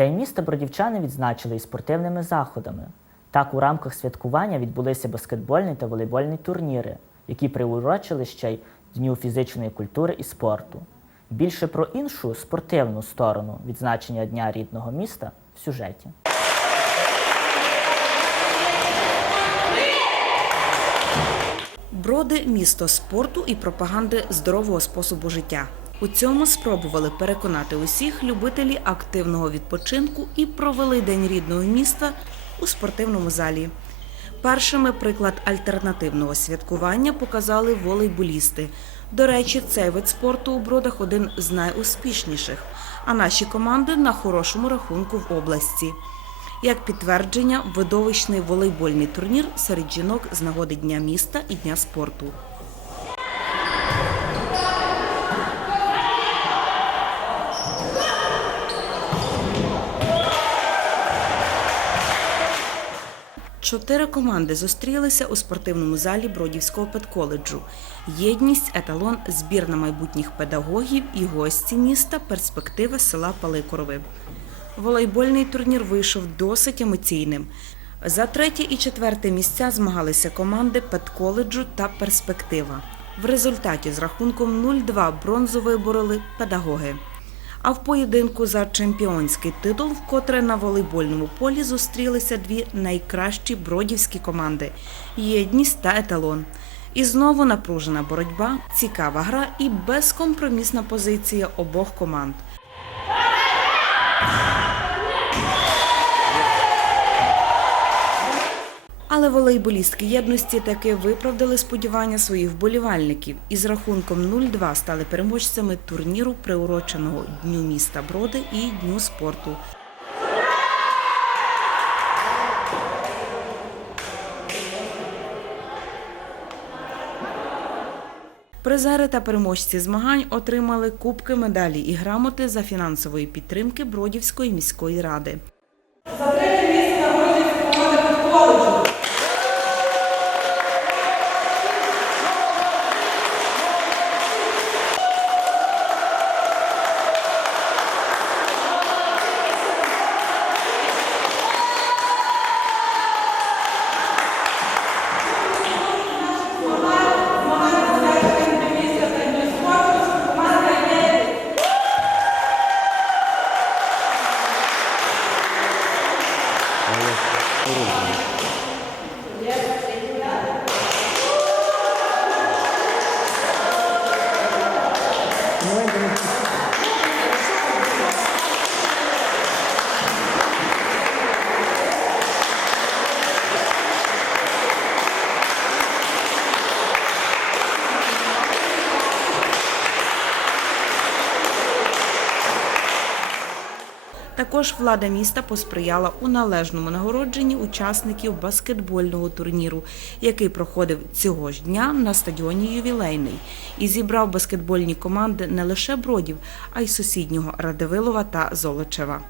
День міста бродівчани відзначили і спортивними заходами. Так, у рамках святкування відбулися баскетбольні та волейбольні турніри, які приурочили ще й Дню фізичної культури і спорту. Більше про іншу спортивну сторону відзначення Дня рідного міста в сюжеті. Броди місто спорту і пропаганди здорового способу життя. У цьому спробували переконати усіх любителі активного відпочинку і провели день рідного міста у спортивному залі. Першими приклад альтернативного святкування показали волейболісти. До речі, цей вид спорту у бродах один з найуспішніших, а наші команди на хорошому рахунку в області. Як підтвердження, видовищний волейбольний турнір серед жінок з нагоди Дня міста і Дня спорту. Чотири команди зустрілися у спортивному залі Бродівського педколеджу. Єдність, еталон, збірна майбутніх педагогів і гості міста, перспективи села Паликорове. Волейбольний турнір вийшов досить емоційним. За третє і четверте місця змагалися команди педколеджу та перспектива. В результаті з рахунком 0-2 бронзу вибороли педагоги. А в поєдинку за чемпіонський титул, вкотре на волейбольному полі зустрілися дві найкращі бродівські команди єдність та еталон. І знову напружена боротьба, цікава гра і безкомпромісна позиція обох команд. Але волейболістки єдності таки виправдали сподівання своїх вболівальників і з рахунком 0-2 стали переможцями турніру, приуроченого Дню міста Броди і Дню спорту. Призери та переможці змагань отримали кубки, медалі і грамоти за фінансової підтримки Бродівської міської ради. Олег Також влада міста посприяла у належному нагородженні учасників баскетбольного турніру, який проходив цього ж дня на стадіоні Ювілейний і зібрав баскетбольні команди не лише бродів, а й сусіднього Радивилова та Золочева.